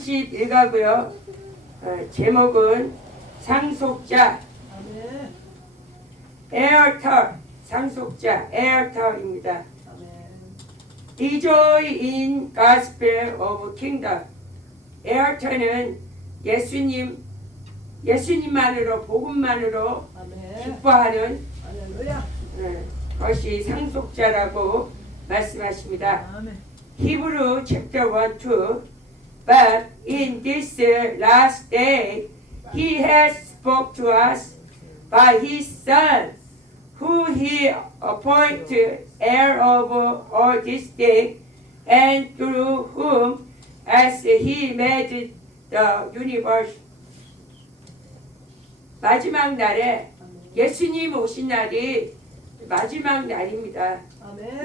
11가고요. 제목은 상속자, 에어터, 상속자, 에어터입니다. Rejoice in Gospel of Kingdom. 에어터는 예수님만으로, 복음만으로 기뻐하는 것이 상속자라고 말씀하십니다. Hebrew chapter 1, 2. But in this last day, He has spoke to us by His Son, who He appointed heir of all this day, and through whom, as He made the universe. 마지막 날에 예수님 오신 날이 마지막 날입니다.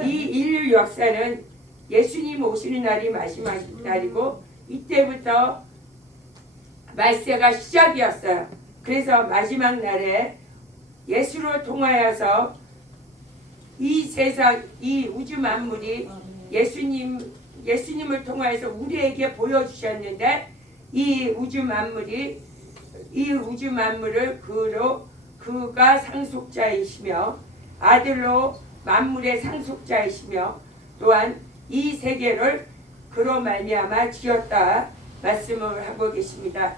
이 인류 역사는 예수님 오시는 날이 마지막 날이고 이때부터 말세가 시작이었어요. 그래서 마지막 날에 예수로 통하여서 이 세상, 이 우주 만물이 예수님을 통하여서 우리에게 보여주셨는데 이 우주 만물을 그가 상속자이시며 아들로 만물의 상속자이시며 또한 이 세계를 그로 말미암아 지었다 말씀을 하고 계십니다.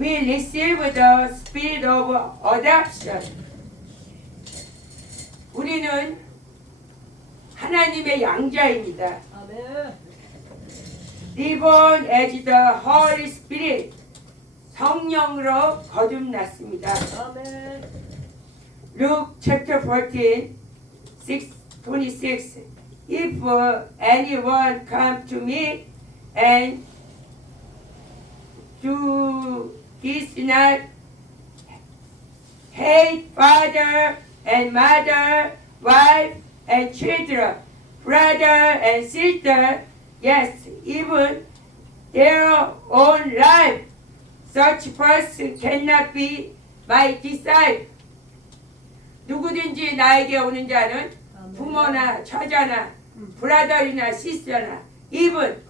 We receive the spirit of adoption. 우리는 하나님의 양자입니다. Reborn as the Holy Spirit. 성령으로 거듭났습니다. Luke chapter 14, 26. If anyone come to me and do this not hate father and mother, wife and children, brother and sister, yes, even their own life, such person cannot be my disciple. 누구든지 나에게 오는 자는 부모나 처자나 브라더이나 시스터나 even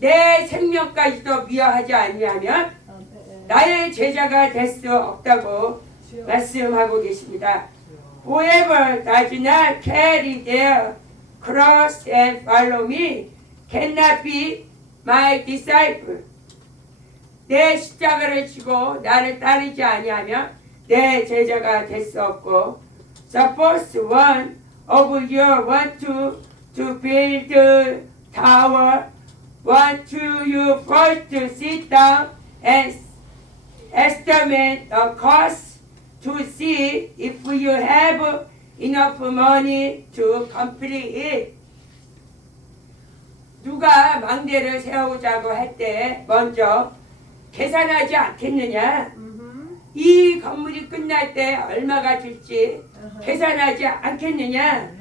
내 생명까지도 미워하지 아니하면 나의 제자가 될 수 없다고 말씀하고 계십니다. Whoever does not carry their cross and follow me cannot be my disciple. 내 십자가를 지고 나를 따르지 아니하면 내 제자가 될 수 없고 Suppose one of you want to build a tower, want you first to sit down and estimate the cost to see if you have enough money to complete it. 누가 망대를 세우자고 할 때 먼저 계산하지 않겠느냐? 이 건물이 끝날 때 얼마가 들지 계산하지 않겠느냐?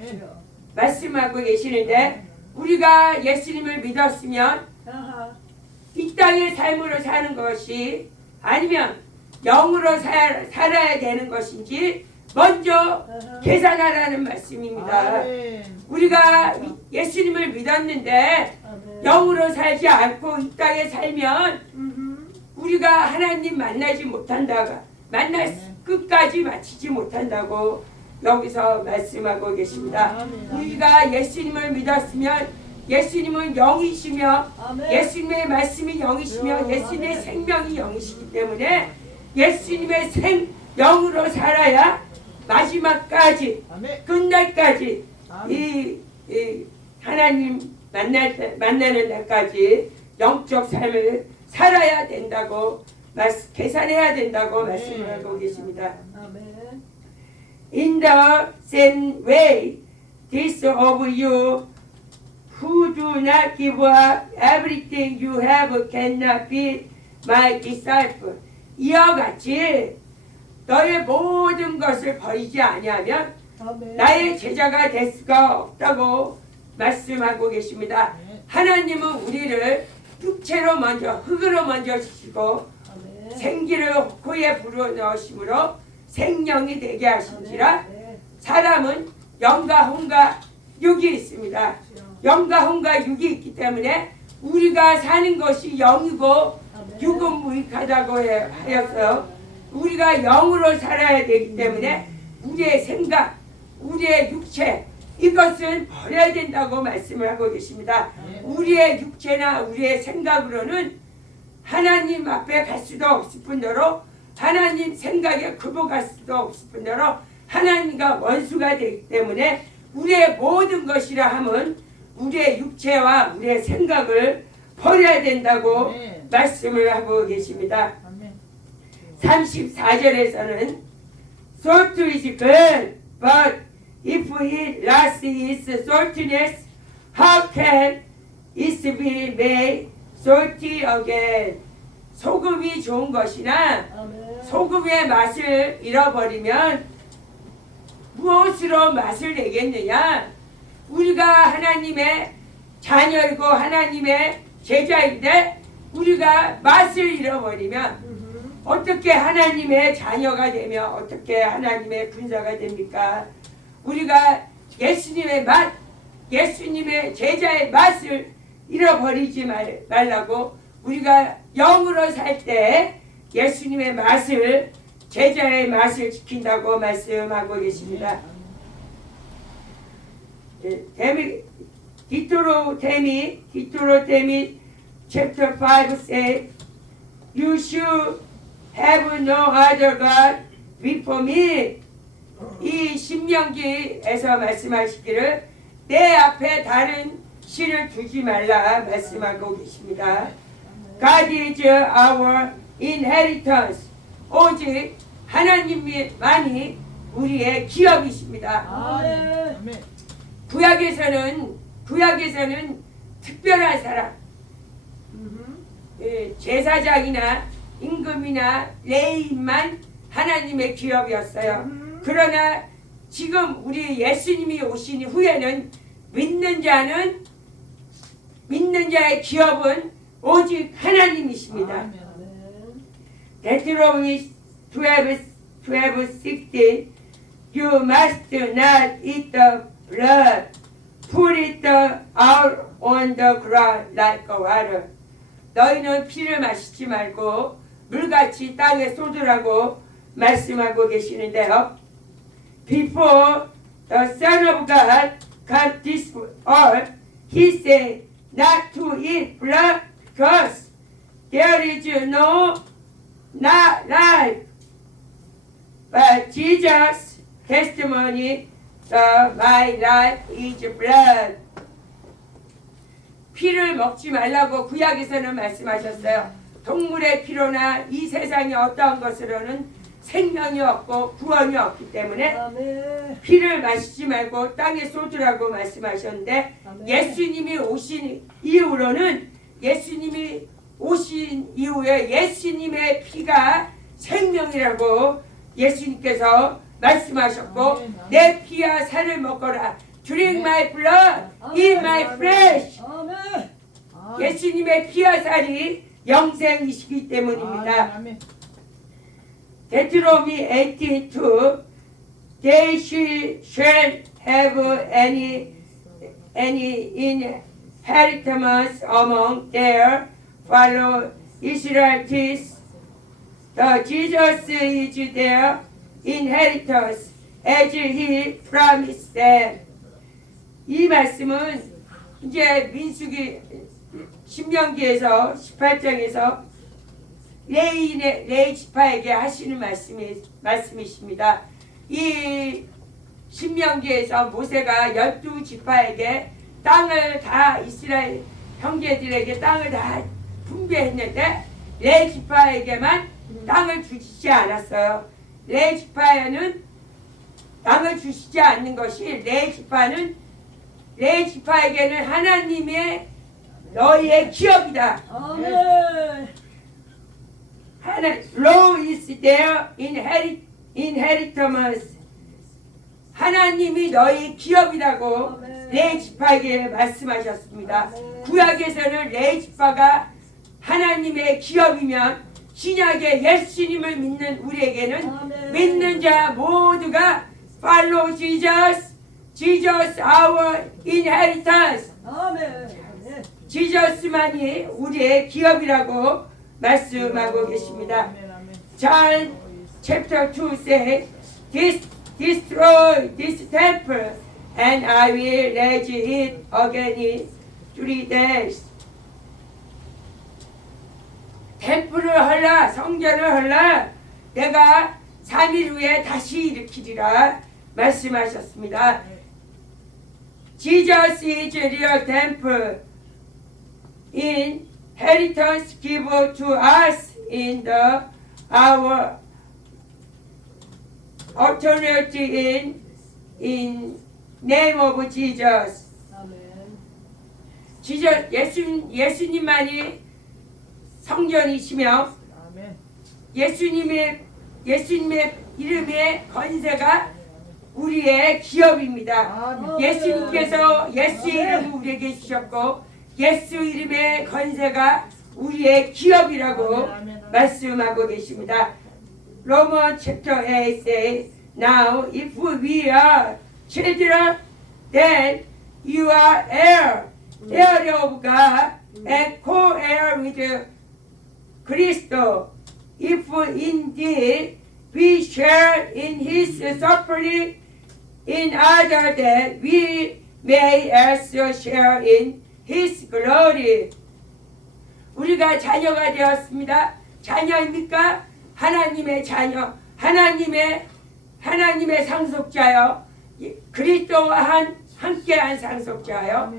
말씀하고 계시는데 우리가 예수님을 믿었으면 이 땅의 삶으로 사는 것이 아니면 영으로 살아야 되는 것인지 먼저 계산하라는 말씀입니다. 우리가 예수님을 믿었는데 영으로 살지 않고 이 땅에 살면 우리가 하나님 만나지 못한다가 끝까지 마치지 못한다고 여기서 말씀하고 계십니다. 우리가 예수님을 믿었으면 예수님은 영이시며 예수님의 말씀이 영이시며 예수님의 생명이 영이시기 때문에 예수님의 영으로 살아야 마지막까지 끝날까지 이 하나님 만나는 날까지 영적 삶을 살아야 된다고 계산해야 된다고 말씀을 하고 계십니다. In the same way, those of you who do not give up everything you have cannot be my disciple. 이와 같이 너의 모든 것을 버리지 아니하면 나의 제자가 될 수가 없다고 말씀하고 계십니다. 하나님은 우리를 육체로 먼저 흙으로 먼저 지시고 생기를 코에 불어넣으심으로 생명이 되게 하신지라. 사람은 영과 혼과 육이 있습니다. 영과 혼과 육이 있기 때문에 우리가 사는 것이 영이고 육은 무익하다고 하였어요. 우리가 영으로 살아야 되기 때문에 우리의 생각, 우리의 육체 이것은 버려야 된다고 말씀을 하고 계십니다. 우리의 육체나 우리의 생각으로는 하나님 앞에 갈 수도 없을 뿐더러 하나님 생각에 굴복할 수도 없을 뿐더러 하나님과 원수가 되기 때문에 우리의 모든 것이라 함은 우리의 육체와 우리의 생각을 버려야 된다고 말씀을 하고 계십니다. 34절에서는 Salt is good, but if it lost its saltiness, how can it be made salty again? 소금이 좋은 것이나 소금의 맛을 잃어버리면 무엇으로 맛을 내겠느냐? 우리가 하나님의 자녀이고 하나님의 제자인데 우리가 맛을 잃어버리면 어떻게 하나님의 자녀가 되며 어떻게 하나님의 군사가 됩니까? 우리가 예수님의 맛, 예수님의 제자의 맛을 잃어버리지 말라고 우리가 영으로 살 때 예수님의 맛을 제자의 맛을 지킨다고 말씀하고 계십니다. 디토로데미 chapter 5 says, You should have no other God before me. 이 신명기에서 말씀하시기를 내 앞에 다른 신을 두지 말라 말씀하고 계십니다. God is our inheritance. 오직 하나님만이 우리의 기업이십니다. 구약에서는 특별한 사람, 제사장이나 임금이나 레위인만 하나님의 기업이었어요. 그러나 지금 우리 예수님이 오신 후에는 믿는 자의 기업은 오직 하나님이십니다. Deuteronomy 12:16 You must not eat the blood. Put it out on the ground like water. 너희는 피를 마시지 말고 물같이 땅에 쏟으라고 말씀하고 계시는데요. Before the Son of God came this earth, He said not to eat blood because there is no life. But Jesus' testimony, my life is blood. 피를 먹지 말라고 구약에서는 말씀하셨어요. 동물의 피로나 이 세상의 어떠한 것으로는 생명이 없고 구원이 없기 때문에 피를 마시지 말고 땅에 쏟으라고 말씀하셨는데 예수님이 오신 이후에 예수님의 피가 생명이라고 예수님께서 말씀하셨고 내 피와 살을 먹거라. Drink my blood, eat my flesh. 예수님의 피와 살이 영생이시기 때문입니다. Deuteronomy 18:2 They shall have any inheritance among their fellow Israelites. The Jesus is their inheritance as he promised them. 이 말씀은 이제 신명기에서 18장에서 레위 지파에게 하시는 말씀이십니다. 이 신명기에서 모세가 12지파에게 땅을 다 이스라엘 형제들에게 땅을 다 분배했는데 레위 지파에게만 땅을 주시지 않았어요. 레위 지파에는 땅을 주시지 않는 것이 레위 지파에게는 하나님의 너희의 기업이다. Law is their inheritance. 하나님이 너희 기업이라고 레위 지파에게 말씀하셨습니다. 구약에서는 레위 지파가 하나님의 기업이면 신약의 예수님을 믿는 우리에게는 믿는 자 모두가 follow Jesus our inheritance. 지저스만이 우리의 기업이라고 말씀하고 계십니다. John chapter 2 says, Destroy this temple, and I will raise it again in 3 days. 템플을 헐라, 성전을 헐라, 내가 3일 후에 다시 일으키리라 말씀하셨습니다. Jesus is real temple, inheritance given to us in the our authority in name of Jesus. 예수님만이 성전이시며 예수님의 이름의 권세가 우리의 기업입니다. 예수님께서 예수 이름을 우리에게 주셨고 예수 이름의 권세가 우리의 기업이라고 말씀하고 계십니다. Romans chapter 8 says, Now if we are children, then you are heir of God and co-heir with Christ. If indeed we share in His suffering, in order that we may also share in His glory. 우리가 자녀가 되었습니다. 자녀입니까? 하나님의 자녀, 하나님의 상속자요. 그리스도와 함께한 상속자요.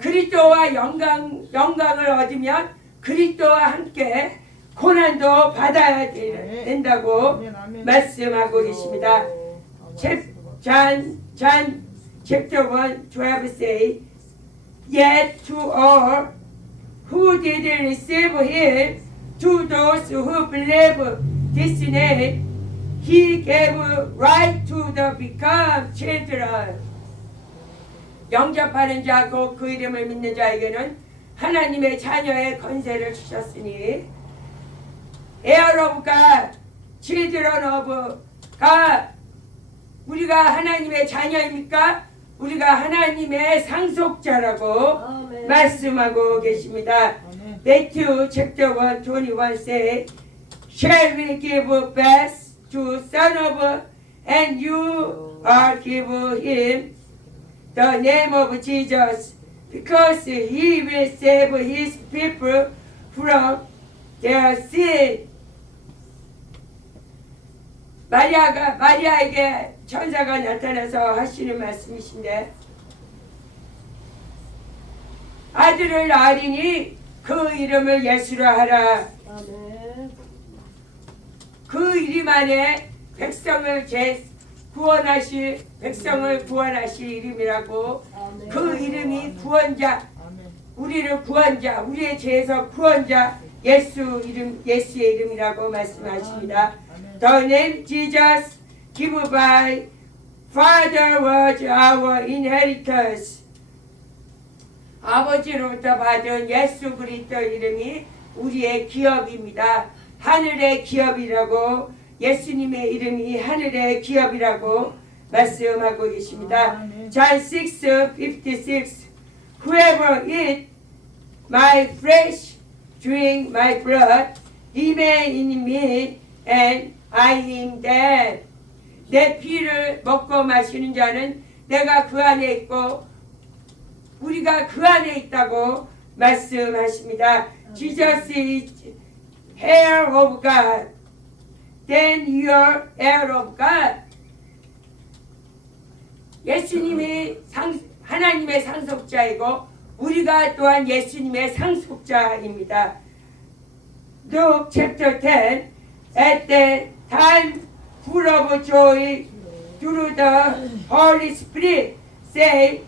그리스도와 영광을 얻으면 그리스도와 함께 고난도 받아야 된다고 말씀하고 계십니다. John chapter 1, 12 say, Yet to all who did receive Him, to those who believe this name, He gave right to the become children. 영접하는 자고 그 이름을 믿는 자에게는 하나님의 자녀의 권세를 주셨으니 Heir of God, children of God. 우리가 하나님의 자녀입니까? 우리가 하나님의 상속자라고 말씀하고 계십니다. Matthew chapter 1, 21 say, Shall we give birth to son of, and you are give him the name of Jesus, because he will save his people from their sin. 마리아에게 천사가 나타나서 하시는 말씀이신데, 아들을 낳으리니 그 이름을 예수라 하라. 그 이름 안에 백성을 구원하실 이름이라고. 그 이름이 구원자, 우리를 구원자, 우리의 죄에서 구원자, 예수의 이름이라고 말씀하십니다. The name Jesus given by Father was our inheritance. 아버지로부터 받은 예수 그리스도 이름이 우리의 기업입니다. 하늘의 기업이라고, 예수님의 이름이 하늘의 기업이라고 말씀하고 계십니다. John 6:56 Whoever eat my flesh, drink my blood, remain in me, and I in them. 내 피를 먹고 마시는 자는 내가 그 안에 있고 우리가 그 안에 있다고 말씀하십니다. Jesus is heir of God. Then you are heir of God. 예수님이 하나님의 상속자이고 우리가 또한 예수님의 상속자입니다. Luke chapter 10 At that time, full of joy through the Holy Spirit, say,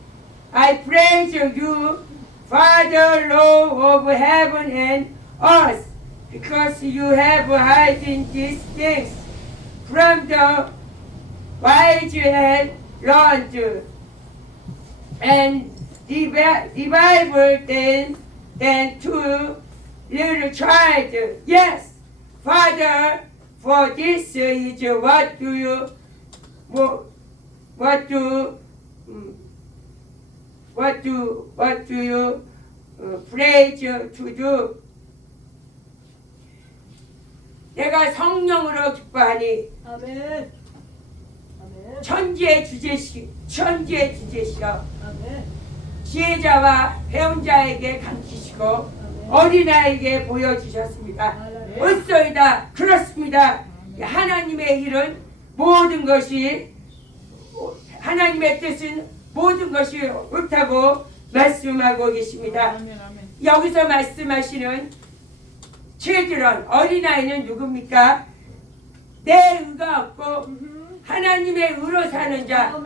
I praise you, Father, Lord of heaven and earth, because you have hidden these things from the wise and learned, and revival then to little child. Yes, Father, for this is what you praise to do. 내가 성령으로 기뻐하니 아멘. 아멘. 천지의 주제시여 아멘. 지혜자와 배운 자에게 가르치시고 어린아이에게 보여주셨습니다. 옳소이다. 그렇습니다. 하나님의 일은 모든 것이 하나님의 뜻은 모든 것이 옳다고 말씀하고 계십니다. 여기서 말씀하시는 children, 어린아이는 누굽니까? 내 의가 없고 하나님의 의로 사는 자,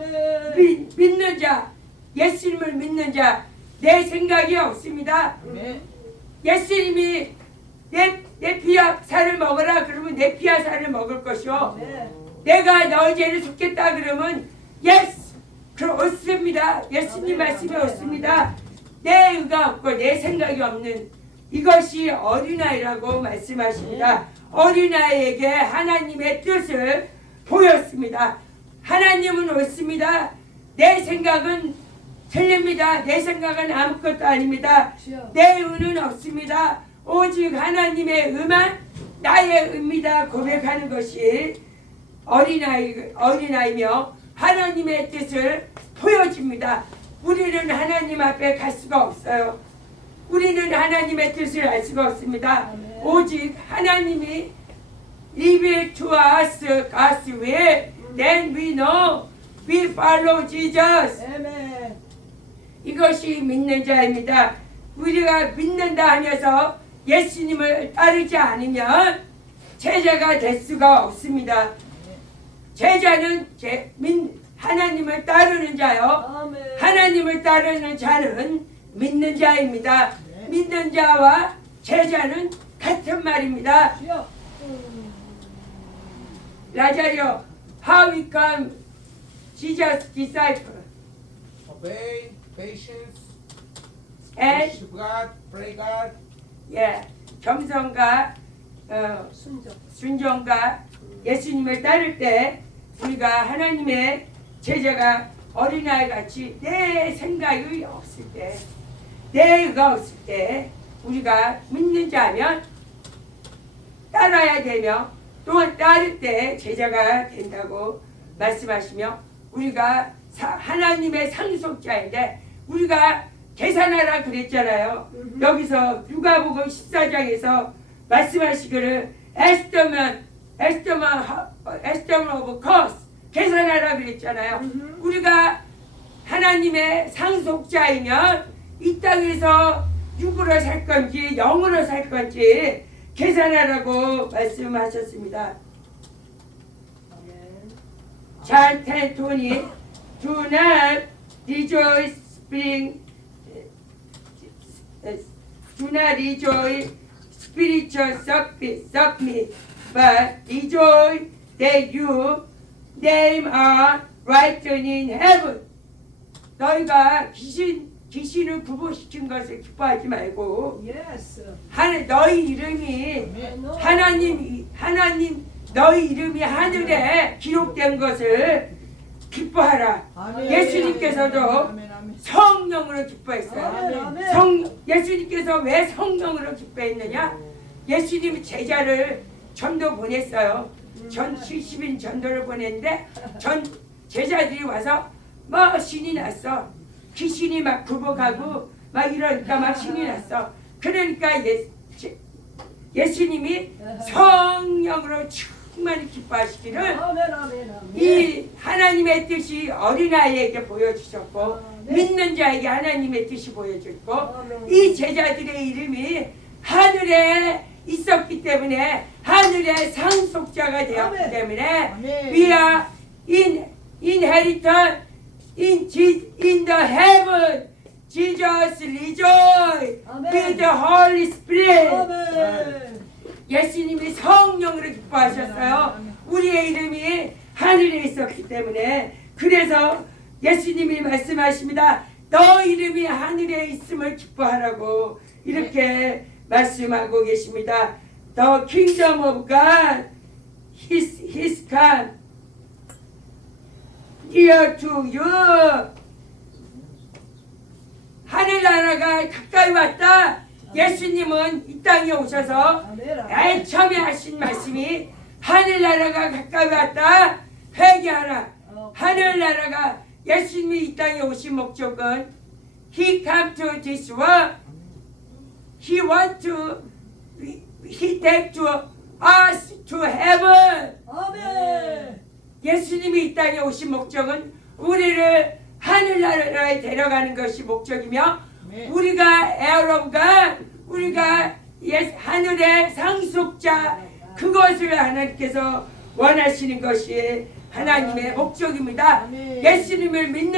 믿는 자, 예수님을 믿는 자, 내 생각이 없습니다. 예수님이 내 피와 살을 먹어라 그러면 내 피와 살을 먹을 것이요. 내가 너희 죄를 속겠다 그러면 예스, 없습니다. 예수님 말씀이 없습니다. 내 의가 없고 내 생각이 없는 이것이 어린아이라고 말씀하십니다. 어린아이에게 하나님의 뜻을 보였습니다. 하나님은 옳습니다. 내 생각은 틀립니다. 내 생각은 아무것도 아닙니다. 내 의는 없습니다. 오직 하나님의 의만 나의 의입니다. 고백하는 것이 어린아이며 하나님의 뜻을 보여줍니다. 우리는 하나님 앞에 갈 수가 없어요. 우리는 하나님의 뜻을 알 수가 없습니다. 오직 하나님이 reveal to us God's will, then we know we follow Jesus. 이것이 믿는 자입니다. 우리가 믿는다 하면서 예수님을 따르지 않으면 제자가 될 수가 없습니다. 제자는 하나님을 따르는 자요. 하나님을 따르는 자는 믿는 자입니다. 믿는 자와 제자는 같은 말입니다. 라자리오, how we become Jesus' disciple? Obey, patience, And worship God, pray God. 겸손과 순종과 예수님을 따를 때 우리가 하나님의 제자가 어린아이 같이 내 생각이 없을 때, 내 의가 없을 때 우리가 믿는 자면 따라야 되며 또한 따를 때 제자가 된다고 말씀하시며 우리가 하나님의 상속자인데 우리가 계산하라 그랬잖아요. 여기서 누가복음 14장에서 말씀하시기를 에스더만 오브 커스 계산하라 그랬잖아요. 우리가 하나님의 상속자이면 이 땅에서 육으로 살 건지 영으로 살 건지 계산하라고 말씀하셨습니다. John 10:20 Do not rejoice spiritual submit, but rejoice that your name are written in heaven. 너희가 귀신을 구보시킨 것을 기뻐하지 말고 너희 이름이 하나님 너희 이름이 하늘에 기록된 것을 기뻐하라. 예수님께서도 성령으로 기뻐했어요. 예수님께서 왜 성령으로 기뻐했느냐? 예수님이 제자를 전도 보냈어요. 70인 전도를 보냈는데 제자들이 와서 막 신이 났어. 귀신이 막 굴복하고 막 이러니까 막 신이 났어. 그러니까 예수님이 성령으로 충만히 기뻐하시기를 이 하나님의 뜻이 어린아이에게 보여주셨고 믿는 자에게 하나님의 뜻이 보여줬고 이 제자들의 이름이 하늘에 있었기 때문에 하늘의 상속자가 되었기 때문에 We are inherited in the heaven. Jesus rejoice with the Holy Spirit. 예수님이 성령으로 기뻐하셨어요. 우리의 이름이 하늘에 있었기 때문에. 그래서 예수님이 말씀하십니다. 너 이름이 하늘에 있음을 기뻐하라고 이렇게 말씀하고 계십니다. The kingdom of God, His come near to you. 하늘나라가 가까이 왔다. 예수님은 이 땅에 오셔서 맨 처음에 하신 말씀이 하늘나라가 가까이 왔다. 회개하라. 하늘나라가 예수님이 이 땅에 오신 목적은 He come to this world. He want to He take to us to heaven. 아멘. 예수님이 이 땅에 오신 목적은 우리를 하늘나라에 데려가는 것이 목적이며 우리가 여러분과 우리가 하늘의 상속자 그것을 하나님께서 원하시는 것이 하나님의 목적입니다. 예수님을 믿는